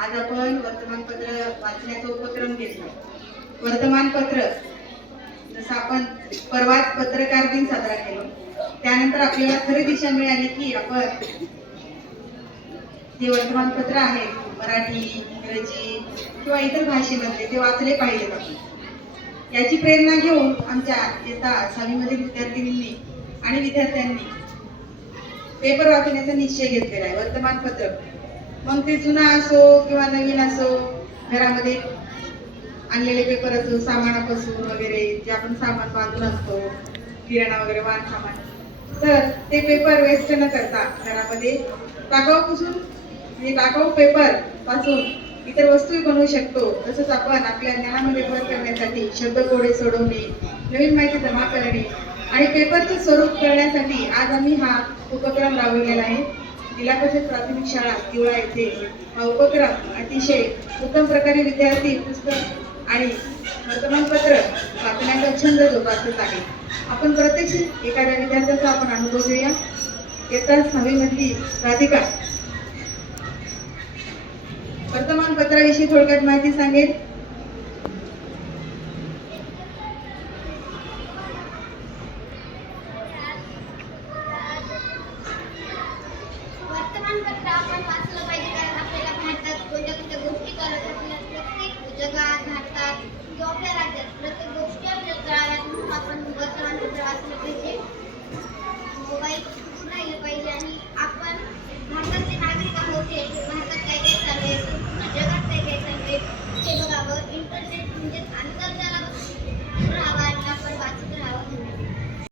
आज आपण वर्तमानपत्र वाचण्याचा उपक्रम घेतला. वर्तमानपत्र जसं आपण परवाच पत्रकार दिन साजरा केला, त्यानंतर आपल्याला खरी दिशा मिळाली की आपण जे वर्तमानपत्र आहे मराठी, इंग्रजी किंवा इतर भाषेमध्ये ते वाचले पाहिजेत आपण. याची प्रेरणा घेऊन आमच्या इयत्ता 6वी मधील विद्यार्थिनींनी आणि विद्यार्थ्यांनी पेपर वाचण्याचा निश्चय घेतलेला आहे. वर्तमानपत्र मग ते जुना असो किंवा नवीन असो, घरामध्ये आणलेले पेपर असो, सामानापासून वगैरे जे आपण सामान बांधून असतो, किराणा वगैरे वाहन सामान, तर ते पेपर वेस्ट न करता घरामध्ये टाकाऊ पेपर पासून इतर वस्तू बनवू शकतो. तसंच आपण आपल्या ज्ञानामध्ये भर करण्यासाठी शब्दकोडे सोडवणे, नवीन माहिती जमा करणे आणि पेपरचे स्वरूप करण्यासाठी आज आम्ही हा उपक्रम राबवलेला आहे. जिल्हा परिषद प्राथमिक शाळा तिवळा येथे हा उपक्रम अतिशय उत्तम प्रकारे विद्यार्थी पुस्तक आणि वर्तमानपत्र वाचण्याचा छंद जोपासत आहे. आपण प्रत्यक्ष एखाद्या विद्यार्थ्याचा आपण अनुभव घेऊया. इयत्ता 6वी मधली राधिका वर्तमानपत्राविषयी थोडक्यात माहिती सांगेल. वर्तमानपत्र आपण वाचलं पाहिजे, कारण आपल्याला भारतात कोणत्या कोणत्या गोष्टी करत असतात, प्रत्येक जगात, भारतात किंवा आपल्या राज्यात प्रत्येक गोष्टी आपल्याला कळाव्यात म्हणून आपण वर्तमानपत्र वाचलं पाहिजे.